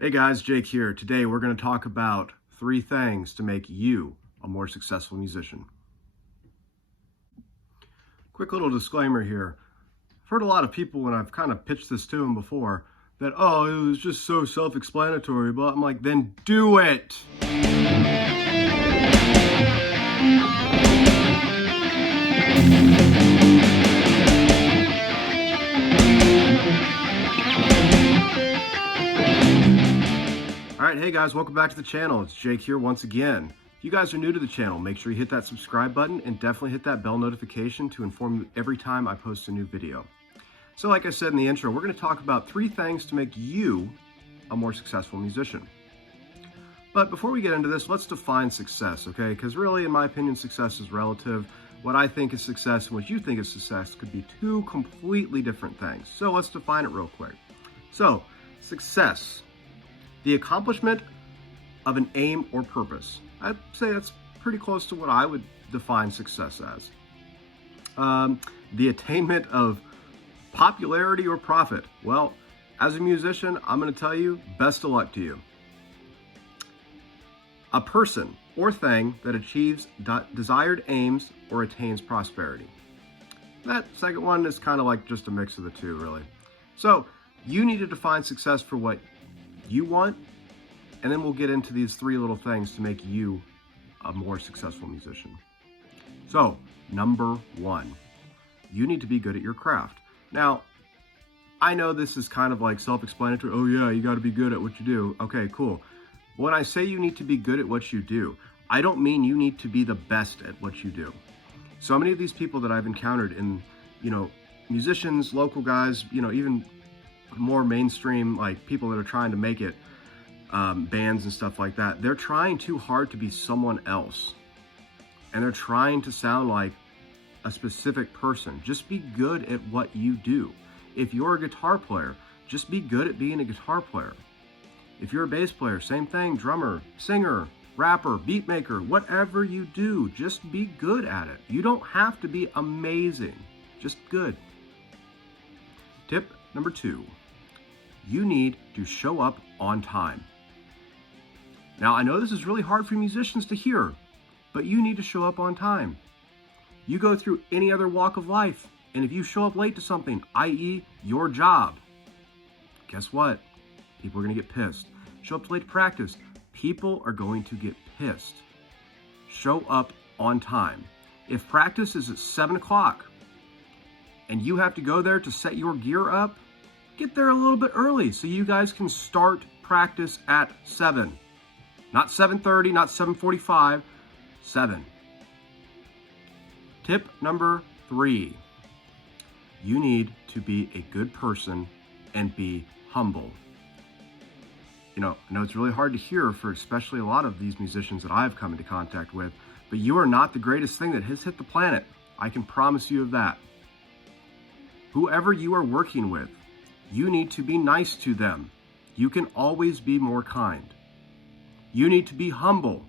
Hey guys, Jake here. Today we're going to talk about 3 things to make you a more successful musician. Quick little disclaimer here. I've heard a lot of people when I've kind of pitched this to them before that, oh, it was just so self-explanatory, but I'm like, then do it! Alright, hey guys, welcome back to the channel. It's Jake here once again. If you guys are new to the channel, make sure you hit that subscribe button and definitely hit that bell notification to inform you every time I post a new video. So like I said in the intro, we're going to talk about 3 things to make you a more successful musician. But before we get into this, let's define success, okay? Because really, in my opinion, success is relative. What I think is success and what you think is success could be 2 completely different things. So let's define it real quick. So, success. The accomplishment of an aim or purpose. I'd say that's pretty close to what I would define success as. The attainment of popularity or profit. Well, as a musician, I'm going to tell you, best of luck to you. A person or thing that achieves desired aims or attains prosperity. That second one is kind of like just a mix of the two, really. So, you need to define success for what you want, and then we'll get into these 3 little things to make you a more successful musician. So, number 1, you need to be good at your craft. Now, I know this is kind of like self-explanatory. Oh yeah, you got to be good at what you do. Okay, cool. When I say you need to be good at what you do, I don't mean you need to be the best at what you do. So many of these people that I've encountered in, musicians, local guys, even more mainstream, like people that are trying to make it, bands and stuff like that, they're trying too hard to be someone else. And they're trying to sound like a specific person. Just be good at what you do. If you're a guitar player, just be good at being a guitar player. If you're a bass player, same thing, drummer, singer, rapper, beat maker, whatever you do, just be good at it. You don't have to be amazing, just good. Tip number 2. You need to show up on time. Now, I know this is really hard for musicians to hear, but you need to show up on time. You go through any other walk of life, and if you show up late to something, i.e. your job, guess what? People are going to get pissed. Show up late to practice. People are going to get pissed. Show up on time. If practice is at 7 o'clock and you have to go there to set your gear up, get there a little bit early so you guys can start practice at 7. Not 7:30, not 7:45, 7. Tip number 3. You need to be a good person and be humble. I know it's really hard to hear for especially a lot of these musicians that I've come into contact with, but you are not the greatest thing that has hit the planet. I can promise you of that. Whoever you are working with, you need to be nice to them. You can always be more kind. You need to be humble.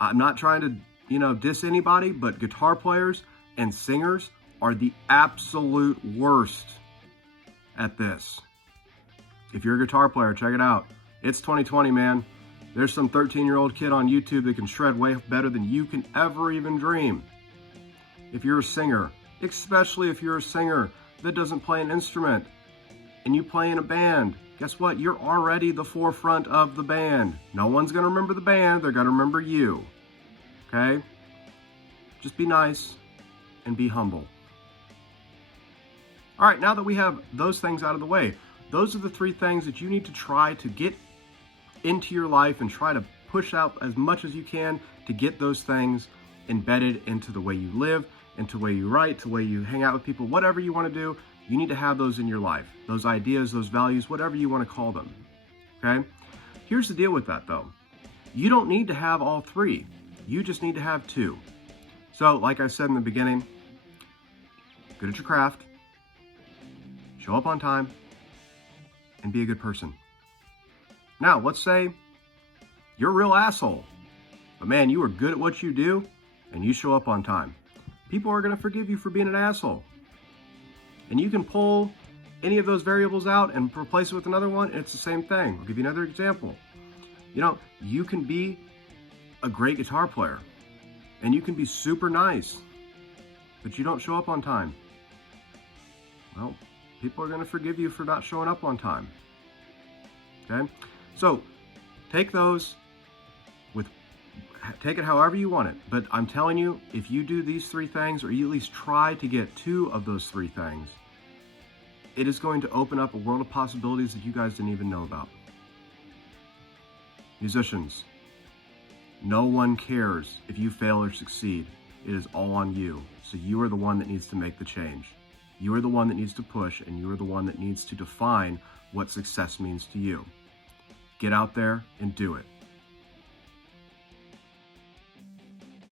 I'm not trying to, diss anybody, but guitar players and singers are the absolute worst at this. If you're a guitar player, check it out. It's 2020, man. There's some 13-year-old kid on YouTube that can shred way better than you can ever even dream. If you're a singer, especially if you're a singer that doesn't play an instrument and you play in a band, guess what? You're already the forefront of the band. No one's going to remember the band. They're going to remember you. Okay? Just be nice and be humble. All right, now that we have those things out of the way, those are the 3 things that you need to try to get into your life and try to push out as much as you can to get those things embedded into the way you live, into the way you write, to the way you hang out with people, whatever you want to do. You need to have those in your life, those ideas, those values, whatever you want to call them, okay? Here's the deal with that, though. You don't need to have all 3. You just need to have 2. So, like I said in the beginning, good at your craft, show up on time, and be a good person. Now, let's say you're a real asshole, but man, you are good at what you do, and you show up on time. People are going to forgive you for being an asshole. And you can pull any of those variables out and replace it with another one, and it's the same thing. I'll give you another example. You can be a great guitar player, and you can be super nice, but you don't show up on time. Well, people are going to forgive you for not showing up on time. Okay? So, take it however you want it. But I'm telling you, if you do these 3 things, or you at least try to get 2 of those 3 things, it is going to open up a world of possibilities that you guys didn't even know about. Musicians, no one cares if you fail or succeed. It is all on you. So you are the one that needs to make the change. You are the one that needs to push, and you are the one that needs to define what success means to you. Get out there and do it.